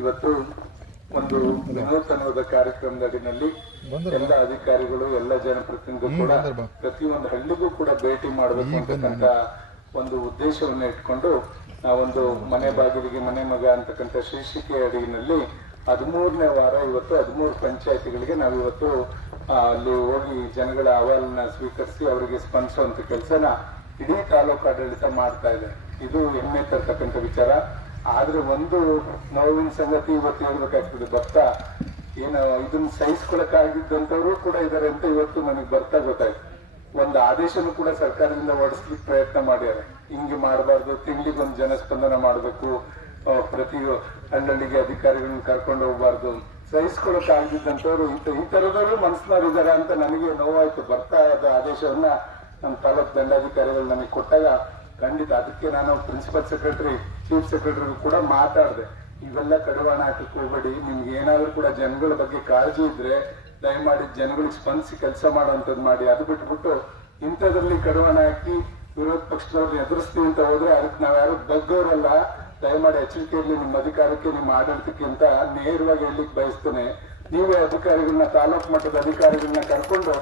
ಇವತ್ತು ಒಂದು ವಿನೂತನವಾದ ಕಾರ್ಯಕ್ರಮದ ಅಡಿನಲ್ಲಿ ಎಲ್ಲ ಅಧಿಕಾರಿಗಳು ಎಲ್ಲ ಜನಪ್ರತಿನಿಧಿಗಳು ಕೂಡ ಪ್ರತಿಯೊಂದು ಹಳ್ಳಿಗೂ ಕೂಡ ಭೇಟಿ ಮಾಡಬೇಕು ಅಂತಕ್ಕಂಥ ಒಂದು ಉದ್ದೇಶವನ್ನ ಇಟ್ಕೊಂಡು ನಾವೊಂದು ಮನೆ ಬಾಗಿಲಿಗೆ ಮನೆ ಮಗ ಅಂತಕ್ಕಂಥ ಶೀರ್ಷಿಕೆ ಅಡಿನಲ್ಲಿ ಹದಿಮೂರನೇ ವಾರ ಇವತ್ತು ಹದಿಮೂರು ಪಂಚಾಯತಿಗಳಿಗೆ ನಾವು ಇವತ್ತು ಅಲ್ಲಿ ಹೋಗಿ ಜನಗಳ ಅಹವಾಲನ್ನ ಸ್ವೀಕರಿಸಿ ಅವರಿಗೆ ಸ್ಪಂದಿಸುವಂತ ಕೆಲಸನ ಇಡೀ ತಾಲೂಕು ಆಡಳಿತ ಮಾಡ್ತಾ ಇದೆ. ಇದು ಹೆಮ್ಮೆ ತರ್ತಕ್ಕಂಥ ವಿಚಾರ. ಆದ್ರೆ ಒಂದು ನೋವಿನ ಸಂಗತಿ ಇವತ್ತು ಹೇಳ್ಬೇಕಾಗ್ತದೆ. ಭಕ್ತ, ಏನು ಇದನ್ನ ಸಹಿಸ್ಕೊಳಕ್ಕಾಗಿದ್ದಂಥವ್ರು ಕೂಡ ಇದಾರೆ ಅಂತ ಇವತ್ತು ನನಗೆ ಬರ್ತಾ ಗೊತ್ತಾಯ್ತು. ಒಂದು ಆದೇಶನೂ ಕೂಡ ಸರ್ಕಾರದಿಂದ ಹೊಡೆಸ್ಲಿಕ್ಕೆ ಪ್ರಯತ್ನ ಮಾಡ್ಯಾರೆ. ಹಿಂಗೆ ಮಾಡಬಾರ್ದು, ತಿಂಗಳಿಗೊಂದು ಜನಸ್ಪಂದನ ಮಾಡಬೇಕು ಪ್ರತಿ ಹಳ್ಳಿಗೆ ಅಧಿಕಾರಿಗಳನ್ನ ಕರ್ಕೊಂಡು ಹೋಗ್ಬಾರ್ದು. ಸಹಿಸ್ಕೊಳಕ್ ಆಗಿದ್ದಂಥವ್ರು ತ- ಈ ತರದವರು ಮನಸ್ಸಿನವ್ರು ಅಂತ ನನಗೆ ನೋವಾಯ್ತು. ಬರ್ತಾ ಇದ್ದ ಆದೇಶವನ್ನ ನಮ್ಮ ತಾಲೂಕು ದಂಡಾಧಿಕಾರಿಗಳು ನನಗೆ ಕೊಟ್ಟಾಗ ಖಂಡಿತ ಅದಕ್ಕೆ ನಾನು ಪ್ರಿನ್ಸಿಪಲ್ ಸೆಕ್ರೆಟರಿ ಚೀಫ್ ಸೆಕ್ರೆಟರಿಗೂ ಕೂಡ ಮಾತಾಡಿದೆ. ಇವೆಲ್ಲ ಕಡವಾಣ ಹಾಕಕ್ಕೆ ಹೋಗ್ಬೇಡಿ. ನಿಮ್ಗೆ ಏನಾದ್ರೂ ಕೂಡ ಜನಗಳ ಬಗ್ಗೆ ಕಾಳಜಿ ಇದ್ರೆ ದಯಮಾಡಿ ಜನಗಳಿಗೆ ಸ್ಪಂದಿಸಿ ಕೆಲಸ ಮಾಡುವಂಥದ್ದು ಮಾಡಿ. ಅದು ಬಿಟ್ಬಿಟ್ಟು ಇಂಥದ್ರಲ್ಲಿ ಕಡವಾಣ ಹಾಕಿ ವಿರೋಧ ಪಕ್ಷದವ್ರನ್ನ ಎದುರಿಸ್ತೀವಿ ಅಂತ ಹೋದ್ರೆ ಅದಕ್ಕೆ ನಾವ್ಯಾರು ಬಗ್ಗೋರಲ್ಲ ದಯಮಾಡಿ ಎಚ್ಚರಿಕೆ ಇರಲಿ ನಿಮ್ಮ ಅಧಿಕಾರಕ್ಕೆ, ನಿಮ್ಮ ಆಡಳಿತಕ್ಕೆ ಅಂತ ನೇರವಾಗಿ ಹೇಳಲಿಕ್ಕೆ ಬಯಸ್ತೇನೆ. ನೀವೇ ಅಧಿಕಾರಿಗಳನ್ನ, ತಾಲೂಕು ಮಟ್ಟದ ಅಧಿಕಾರಿಗಳನ್ನ ಕರ್ಕೊಂಡು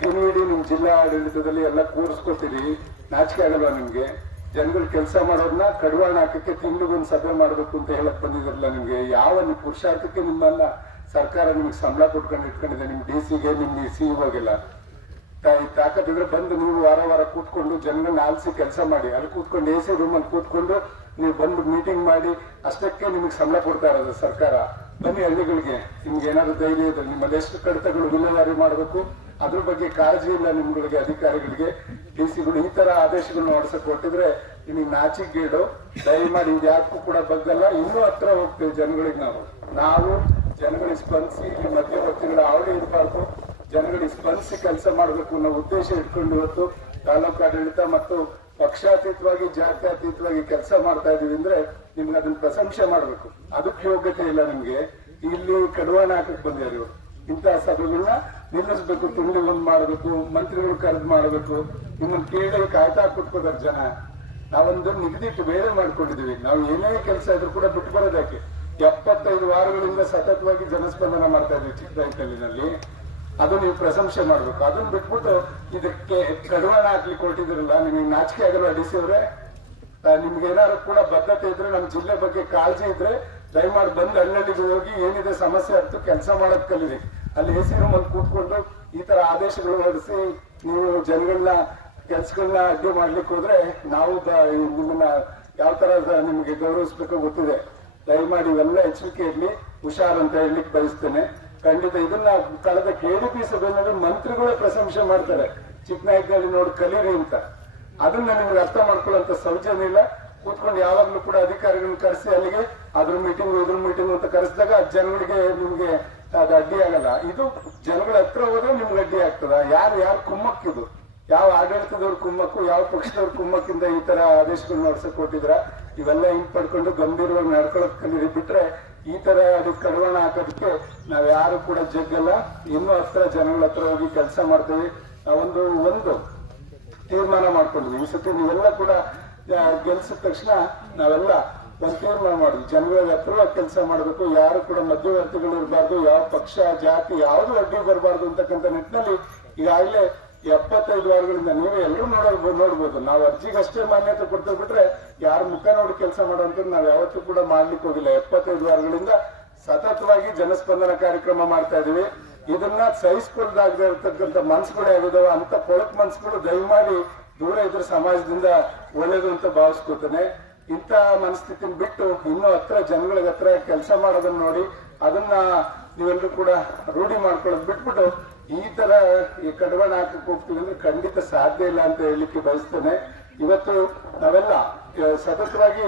ದಿನವಿಡೀ ನಿಮ್ಮ ಜಿಲ್ಲಾ ಆಡಳಿತದಲ್ಲಿ ಎಲ್ಲ ಕೂರಿಸ್ಕೊತೀರಿ. ನಾಚಿಕೆ ಆಗಲ್ವಾ ನಿಮ್ಗೆ? ಜನಗಳು ಕೆಲಸ ಮಾಡೋದನ್ನ ಕಡಿವಾಣ ಹಾಕಕ್ಕೆ ತಿಂಗಳಿಗೊಂದು ಸಭೆ ಮಾಡಬೇಕು ಅಂತ ಹೇಳಕ್ ಬಂದಿದ್ರಲ್ಲ ನಿಮ್ಗೆ ಯಾವ ನಿಮ್ ಪುರುಷಾರ್ಥಕ್ಕೆ ನಿಮ್ಮನ್ನ ಸರ್ಕಾರ ನಿಮ್ಗೆ ಸಂಬಳ ಕೊಟ್ಕೊಂಡು ಇಟ್ಕೊಂಡಿದೆ, ನಿಮ್ ಡಿ ಸಿಗೆ, ನಿಮ್ ಸಿ ಹೋಗಿಲ್ಲ ತಾಯಿ ತಾಕತ್ತಿದ್ರೆ ಬಂದು ನೀವು ವಾರ ವಾರ ಕೂತ್ಕೊಂಡು ಜನಗಳನ್ನ ಆಲಿಸಿ ಕೆಲಸ ಮಾಡಿ, ಅಲ್ಲಿ ಕೂತ್ಕೊಂಡು ಎ ಸಿ ರೂಮಲ್ಲಿ ಕೂತ್ಕೊಂಡು ನೀವು ಬಂದು ಮೀಟಿಂಗ್ ಮಾಡಿ, ಅಷ್ಟಕ್ಕೆ ನಿಮಗೆ ಸಂಬಳ ಕೊಡ್ತಾ ಇರೋದು ಸರ್ಕಾರ. ಬನ್ನಿ ಹಳ್ಳಿಗಳಿಗೆ, ನಿಮ್ಗೆ ಏನಾದ್ರು ಧೈರ್ಯ ಇದ್ರೆ ನಿಮ್ಮಲ್ಲಿ ಎಷ್ಟು ಕಡಿತಗಳು ವಿಲೇವಾರಿ ಮಾಡಬೇಕು, ಅದ್ರ ಬಗ್ಗೆ ಕಾಳಜಿ ಇಲ್ಲ ನಿಮ್ಗಳಿಗೆ, ಅಧಿಕಾರಿಗಳಿಗೆ. ಡಿ ಸಿಗಳು ಈ ತರ ಆದೇಶಗಳನ್ನ ಹೊಡ್ಸಕ್ ಕೊಟ್ಟಿದ್ರೆ ನಿಮಗೆ ನಾಚಿಗೇಡು ದಯಮಾಡಿ ಯಾಕೂ ಕೂಡ ಬಗ್ಗಲ್ಲ. ಇನ್ನೂ ಹತ್ರ ಹೋಗ್ತೇವೆ ಜನಗಳಿಗೆ ನಾವು. ನಾವು ಜನಗಳಿಗೆ ಸ್ಪಂದಿಸಿ ಮಧ್ಯವರ್ತಿಗಳ ಅವಳಿ ಇರಬಾರ್ದು. ಜನಗಳಿಗೆ ಸ್ಪಂದಿಸಿ ಕೆಲಸ ಮಾಡಬೇಕು ಅನ್ನೋ ಉದ್ದೇಶ ಇಟ್ಕೊಂಡು ಇವತ್ತು ತಾಲೂಕು ಆಡಳಿತ ಮತ್ತು ಪಕ್ಷಾತೀತವಾಗಿ, ಜಾತ್ಯಾತೀತವಾಗಿ ಕೆಲಸ ಮಾಡ್ತಾ ಇದೀವಿ ಅಂದ್ರೆ ನಿಮ್ಗೆ ಅದನ್ನ ಪ್ರಶಂಸೆ ಮಾಡಬೇಕು. ಅದಕ್ಕೆ ಯೋಗ್ಯತೆ ಇಲ್ಲ ನಿಮ್ಗೆ. ಇಲ್ಲಿ ಕಡವಾಣ ಹಾಕಕ್ ಬಂದಿದ್ದಾರೆ ಇವರು. ಇಂತಹ ಸಭೆಗಳನ್ನ ನಿಲ್ಲಿಸ್ಬೇಕು, ತಿಂಡಿ ಮಾಡಬೇಕು, ಮಂತ್ರಿಗಳು ಕರೆದು ಮಾಡ್ಬೇಕು. ನಿಮ್ಮನ್ನ ಕೇಳಿ ಕಾಯ್ತಾ ಕೂತ್ಕೋದಾರ ಜನ ನಾವೊಂದು ನಿಗದಿಟ್ಟು ಬೇರೆ ಮಾಡ್ಕೊಂಡಿದೀವಿ ನಾವು ಏನೇ ಕೆಲಸ ಇದ್ರೂ ಕೂಡ ಬಿಟ್ಟು ಬರೋದಕ್ಕೆ ಎಪ್ಪತ್ತೈದು ವಾರಗಳಿಂದ ಸತತವಾಗಿ ಜನಸ್ಪಂದನ ಮಾಡ್ತಾ ಇದ್ವಿ ಚಿಕ್ಕದಾಯಿಕಲ್ಲಿನಲ್ಲಿ ಅದು ನೀವು ಪ್ರಶಂಸೆ ಮಾಡ್ಬೇಕು. ಅದನ್ನ ಬಿಟ್ಬಿಟ್ಟು ಇದಕ್ಕೆ ಕಡಿವಾಣ ಹಾಕ್ಲಿಕ್ಕೆ ಕೊಟ್ಟಿದ್ರಲ್ಲ ನಿಮಗೆ ನಾಚಿಕೆ ಆಗಲು ಅಡಿಸಿದ್ರೆ ನಿಮ್ಗೆ ಏನಾದ್ರು ಕೂಡ ಬದ್ಧತೆ ಇದ್ರೆ, ನಮ್ಮ ಜಿಲ್ಲೆ ಬಗ್ಗೆ ಕಾಳಜಿ ಇದ್ರೆ ದಯಮಾಡಿ ಬಂದು ಹಳ್ಳಿಗೆ ಹೋಗಿ ಏನಿದೆ ಸಮಸ್ಯೆ ಅಂತ ಕೆಲಸ ಮಾಡೋದ್ ಕಲೀರಿ. ಅಲ್ಲಿ ಎ ಸಿ ಕೂತ್ಕೊಂಡು ಈ ತರ ಆದೇಶಗಳು ಹೊರಡಿಸಿ ನೀವು ಜನಗಳನ್ನ ಕೆಲ್ಸಗಳನ್ನ ಅಡ್ಡಿ ಮಾಡ್ಲಿಕ್ಕೆ ಹೋದ್ರೆ ನಾವು ನಿಮ್ಮನ್ನ ಯಾವ ತರ ನಿಮಗೆ ಗೌರವಿಸ್ಬೇಕು ಗೊತ್ತಿದೆ. ದಯಮಾಡಿ ಇವೆಲ್ಲ ಎಚ್ಚರಿಕೆ ಇರಲಿ, ಹುಷಾರ್ ಅಂತ ಹೇಳಲಿಕ್ಕೆ ಬಯಸ್ತೇನೆ. ಖಂಡಿತ ಇದನ್ನ ಕಳೆದ ಕೆಡಿಪಿ ಸಭೆಯಲ್ಲಿ ಮಂತ್ರಿಗಳೇ ಪ್ರಶಂಸೆ ಮಾಡ್ತಾರೆ. ಚಿಕ್ಕನಾಯಕನಲ್ಲಿ ನೋಡಿ ಕಲೀರಿ ಅಂತ. ಅದನ್ನ ನಿಮ್ಗೆ ಅರ್ಥ ಮಾಡ್ಕೊಳ್ಳೋಂತ ಸೌಜನ್ಯ ಇಲ್ಲ. ಕೂತ್ಕೊಂಡು ಯಾವಾಗ್ಲೂ ಕೂಡ ಅಧಿಕಾರಿಗಳನ್ನ ಕರೆಸಿ ಅಲ್ಲಿಗೆ ಅದ್ರ ಮೀಟಿಂಗ್ ಇದ್ರ ಮೀಟಿಂಗ್ ಅಂತ ಕರೆಸಿದಾಗ ಜನಗಳಿಗೆ ನಿಮ್ಗೆ ಅದು ಅಡ್ಡಿ ಆಗಲ್ಲ ಇದು ಜನಗಳ ಹತ್ರ ಹೋದ್ರೆ ನಿಮ್ಗೆ ಅಡ್ಡಿ ಆಗ್ತದ. ಯಾರು ಯಾರು ಕುಮ್ಮಕ್ಕಿದು. ಯಾವ ಆಡಳಿತದವ್ರ ಕುಮ್ಮಕ್ಕು, ಯಾವ ಪಕ್ಷದವ್ರ ಕುಮ್ಮಕ್ಕಿಂದ ಈ ತರ ಆದೇಶಗಳು ಹೊಡ್ಸಕ್ ಕೊಟ್ಟಿದ್ರ ಇವೆಲ್ಲ ಹಿಂಪಡ್ಕೊಂಡು ಗಂಭೀರವಾಗಿ ನಡ್ಕೊಳಕ್ ಕಲೀರಿ ಬಿಟ್ರೆ ಈ ತರ ಅದಕ್ಕೆ ಕಡವಾಣ ಹಾಕೋದಕ್ಕೆ ನಾವ್ ಯಾರು ಕೂಡ ಜಗ್ಗಲ್ಲ. ಇನ್ನೂ ಹತ್ರ ಜನಗಳ ಹತ್ರ ಹೋಗಿ ಕೆಲಸ ಮಾಡ್ತೇವೆ. ಒಂದು ಒಂದು ತೀರ್ಮಾನ ಮಾಡ್ಕೊಂಡ್ವಿ. ಈ ಸತಿ ನೀವೆಲ್ಲ ಕೂಡ ಗೆಲ್ಸಿದ ತಕ್ಷಣ ನಾವೆಲ್ಲ ಒಂದು ತೀರ್ಮಾನ ಮಾಡಿದ್ವಿ. ಜನಗಳ ಹತ್ರವಾಗಿ ಕೆಲಸ ಮಾಡಬೇಕು. ಯಾರು ಕೂಡ ಮಧ್ಯವರ್ತಿಗಳು ಇರಬಾರ್ದು. ಯಾವ ಪಕ್ಷ, ಜಾತಿ, ಯಾವುದು ಅಡ್ಡಿ ಬರಬಾರ್ದು ಅಂತಕ್ಕಂಥ ನಿಟ್ಟಿನಲ್ಲಿ ಈಗಾಗಲೇ ಎಪ್ಪತ್ತೈದು ವಾರಗಳಿಂದ ನೀವೇ ಎಲ್ಲರೂ ನೋಡೋ ನೋಡ್ಬೋದು. ನಾವು ಅರ್ಜಿಗಷ್ಟೇ ಮಾನ್ಯತೆ ಕೊಡ್ತಾ ಬಿಟ್ರೆ ಯಾರು ಮುಖ ನೋಡಿ ಕೆಲಸ ಮಾಡುವಂಥದ್ದು ನಾವು ಯಾವತ್ತೂ ಕೂಡ ಮಾಡ್ಲಿಕ್ಕೆ ಹೋಗಿಲ್ಲ. ಎಪ್ಪತ್ತೈದು ವಾರಗಳಿಂದ ಸತತವಾಗಿ ಜನಸ್ಪಂದನ ಕಾರ್ಯಕ್ರಮ ಮಾಡ್ತಾ ಇದೀವಿ ಇದನ್ನ ಸಹಿಸ್ಕೊಳ್ದಾಗದೆ ಇರ್ತಕ್ಕಂಥ ಮನ್ಸುಗಳೇ ಆಗಿದಾವ ಅಂತ ಕೊಳಕ್ ಮನ್ಸುಗಳು ದಯಮಾಡಿ ದೂರ ಇದ್ರ ಸಮಾಜದಿಂದ ಒಳ್ಳೇದು ಅಂತ ಭಾವಿಸ್ಕೊತೇನೆ ಇಂತಹ ಮನಸ್ಥಿತಿನ ಬಿಟ್ಟು ಇನ್ನೂ ಹತ್ರ ಜನಗಳಿಗೆ ಹತ್ರ ಕೆಲಸ ಮಾಡೋದನ್ನ ನೋಡಿ ಅದನ್ನ ನೀವೆಲ್ಲರೂ ಕೂಡ ರೂಢಿ ಮಾಡ್ಕೊಳ್ಳೋದು ಬಿಟ್ಬಿಟ್ಟು ಈ ತರ ಈ ಕಡವಾಣ ಹಾಕಕ್ಕೆ ಹೋಗ್ತೀವಿ ಅಂದ್ರೆ ಖಂಡಿತ ಸಾಧ್ಯ ಇಲ್ಲ ಅಂತ ಹೇಳಲಿಕ್ಕೆ ಬಯಸ್ತೇನೆ. ಇವತ್ತು ನಾವೆಲ್ಲ ಸತತವಾಗಿ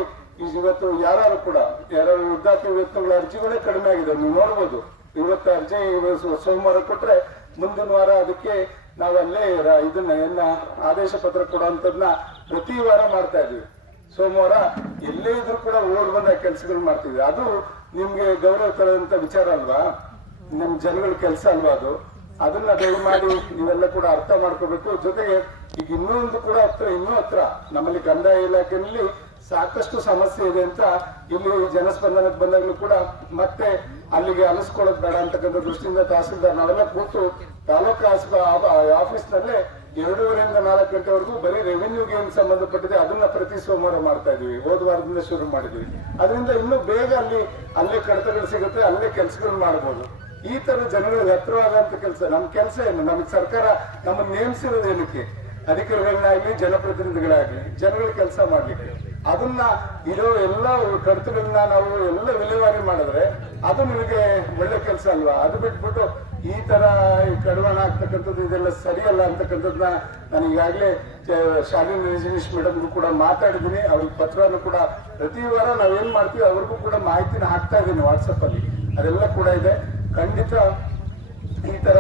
ಇವತ್ತು ಯಾರು ಕೂಡ ಯಾರು ವೃದ್ಧಾಪ್ಯ ವೇತನಗಳ ಅರ್ಜಿಗಳೇ ಕಡಿಮೆ ಆಗಿದೆ. ನೀವು ನೋಡ್ಬೋದು, ಇವತ್ತು ಅರ್ಜಿ ಸೋಮವಾರ ಕೊಟ್ರೆ ಮುಂದಿನ ವಾರ ಅದಕ್ಕೆ ನಾವಲ್ಲೇ ಇದನ್ನ, ಏನ, ಆದೇಶ ಪತ್ರ ಕೊಡುವಂತದ್ನ ಪ್ರತಿ ವಾರ ಮಾಡ್ತಾ ಇದೀವಿ ಸೋಮವಾರ ಎಲ್ಲೇ ಇದ್ರೂ ಕೂಡ ಓಡ್ ಬಂದ ಕೆಲಸಗಳು ಮಾಡ್ತೀವಿ ಅದು ನಿಮ್ಗೆ ಗೌರವ ಕೊಡುವಂತ ವಿಚಾರ ಅಲ್ವಾ? ನಿಮ್ ಜನಗಳ ಕೆಲಸ ಅಲ್ವಾ ಅದು? ಅದನ್ನ ದಯಮಾಡಿ ನೀವೆಲ್ಲ ಕೂಡ ಅರ್ಥ ಮಾಡ್ಕೋಬೇಕು. ಜೊತೆಗೆ ಈಗ ಇನ್ನೊಂದು ಕೂಡ ಹತ್ರ, ಇನ್ನೂ ಹತ್ರ, ನಮ್ಮಲ್ಲಿ ಕಂದಾಯ ಇಲಾಖೆಯಲ್ಲಿ ಸಾಕಷ್ಟು ಸಮಸ್ಯೆ ಇದೆ ಅಂತ ಇಲ್ಲಿ ಜನಸ್ಪಂದನಕ್ಕೆ ಬಂದಾಗಲೂ ಕೂಡ ಮತ್ತೆ ಅಲ್ಲಿಗೆ ಅಲಿಸ್ಕೊಳ್ಳೋದು ಬೇಡ ಅಂತಕ್ಕಂಥ ದೃಷ್ಟಿಯಿಂದ ತಹಸೀಲ್ದಾರ್ ನಾವೆಲ್ಲ ಕೂತು ತಾಲೂಕು ಆಫೀಸ್ ನಲ್ಲೇ ಎರಡೂವರೆಯಿಂದ ನಾಲ್ಕು ಗಂಟೆವರೆಗೂ ಬರೀ ರೆವಿನ್ಯೂಗೆ ಗೇಮ್ ಸಂಬಂಧಪಟ್ಟಿದೆ. ಅದನ್ನ ಪ್ರತಿ ಸೋಮವಾರ ಮಾಡ್ತಾ ಇದೀವಿ. ಹೋದ ವಾರದಿಂದ ಶುರು ಮಾಡಿದ್ವಿ. ಅದರಿಂದ ಇನ್ನೂ ಬೇಗ ಅಲ್ಲಿ, ಅಲ್ಲೇ ಕಡತಗಳು ಸಿಗುತ್ತೆ, ಅಲ್ಲೇ ಕೆಲಸಗಳು ಮಾಡಬಹುದು ಈ ತರ ಜನಗಳಿಗೆ ಹತ್ರವಾಗುವಂತ ಕೆಲಸ. ನಮ್ ಕೆಲಸ ಏನು? ನಮಗೆ ಸರ್ಕಾರ ನಮ್ಮನ್ನು ನೇಮಿಸಿರೋದು ಏನಕ್ಕೆ? ಅಧಿಕಾರಿಗಳನ್ನಾಗ್ಲಿ ಜನಪ್ರತಿನಿಧಿಗಳಾಗ್ಲಿ, ಜನಗಳ ಕೆಲಸ ಮಾಡ್ಲಿಕ್ಕೆ. ಅದನ್ನ ಇರೋ ಎಲ್ಲ ಕಡತಗಳನ್ನ ನಾವು ಎಲ್ಲ ವಿಲೇವಾರಿ ಮಾಡಿದ್ರೆ ಅದು ನಿಮಗೆ ಒಳ್ಳೆ ಕೆಲಸ ಅಲ್ವಾ? ಅದು ಬಿಟ್ಬಿಟ್ಟು ಈ ತರ ಕಡಿವಾಣ ಆಗ್ತಕ್ಕಂಥದ್ದು ಇದೆಲ್ಲ ಸರಿಯಲ್ಲ ಅಂತಕ್ಕಂಥದ್ದನ್ನ ನಾನು ಈಗಾಗಲೇ ಶಾಲಿನ ರಜನೀಶ್ ಮೇಡಮ್ಗೂ ಕೂಡ ಮಾತಾಡಿದ್ದೀನಿ. ಅವ್ರಿಗೆ ಪತ್ರವನ್ನು ಕೂಡ ಪ್ರತಿ ವಾರ ನಾವೇನ್ ಮಾಡ್ತೀವಿ, ಅವ್ರಿಗೂ ಕೂಡ ಮಾಹಿತಿನ ಹಾಕ್ತಾ ಇದ್ದೀನಿ ವಾಟ್ಸಪ್ ಅಲ್ಲಿ. ಅದೆಲ್ಲ ಕೂಡ ಇದೆ. ಖಂಡಿತ ಈ ತರ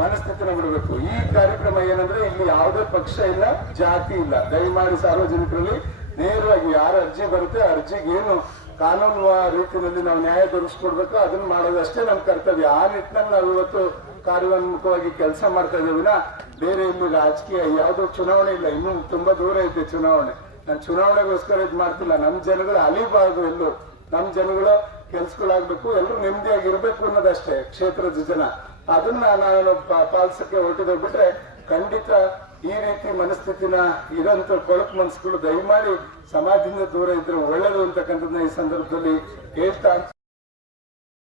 ಮನಸ್ಥಿತಿನ ಬಿಡಬೇಕು. ಈ ಕಾರ್ಯಕ್ರಮ ಏನಂದ್ರೆ ಇಲ್ಲಿ ಯಾವುದೇ ಪಕ್ಷ ಇಲ್ಲ, ಜಾತಿ ಇಲ್ಲ. ದಯಮಾಡಿ ಸಾರ್ವಜನಿಕರಲ್ಲಿ ನೇರವಾಗಿ ಯಾರು ಅರ್ಜಿ ಬರುತ್ತೆ ಅರ್ಜಿಗೇನು ಕಾನೂನು ರೀತಿಯಲ್ಲಿ ನಾವು ನ್ಯಾಯ ದೊರಕಿಸ್ಕೊಡ್ಬೇಕು ಅದನ್ನ ಮಾಡೋದಷ್ಟೇ ನಮ್ಮ ಕರ್ತವ್ಯ. ಆ ನಿಟ್ಟಿನಲ್ಲಿ ನಾವು ಇವತ್ತು ಕಾರ್ಯೋನ್ಮುಖವಾಗಿ ಕೆಲಸ ಮಾಡ್ತಾ ಇದ್ದೀವಿ. ಬೇರೆ ಇನ್ನು ರಾಜಕೀಯ ಯಾವುದೋ ಚುನಾವಣೆ ಇಲ್ಲ. ಇನ್ನೂ ತುಂಬಾ ದೂರ ಐತೆ ಚುನಾವಣೆ. ನಾನು ಚುನಾವಣೆಗೋಸ್ಕರ ಇದು ಮಾಡ್ತಿಲ್ಲ. ನಮ್ಮ ಜನಗಳು ಅಲಿಬಾರ್ದು ಎಲ್ಲೂ. ನಮ್ಮ ಜನಗಳು ಕೆಲ್ಸಗಳಾಗ್ಬೇಕು, ಎಲ್ಲರೂ ನೆಮ್ಮದಿಯಾಗಿರ್ಬೇಕು ಅನ್ನೋದಷ್ಟೇ ಕ್ಷೇತ್ರದ ಜನ. ಅದನ್ನ ನಾನು ಪಾಲಿಸಕ್ಕೆ ಹೊರಟಿದೋಗ್ಬಿಟ್ರೆ ಖಂಡಿತ ಈ ರೀತಿ ಮನಸ್ಥಿತಿನ ಇರೋಂಥ ಕೊಳಕು ಮನಸ್ಸುಗಳು ದಯಮಾಡಿ ಸಮಾಜದಿಂದ ದೂರ ಇದ್ರೆ ಒಳ್ಳೇದು ಅಂತಕ್ಕಂಥದ್ದನ್ನ ಈ ಸಂದರ್ಭದಲ್ಲಿ ಹೇಳ್ತಾ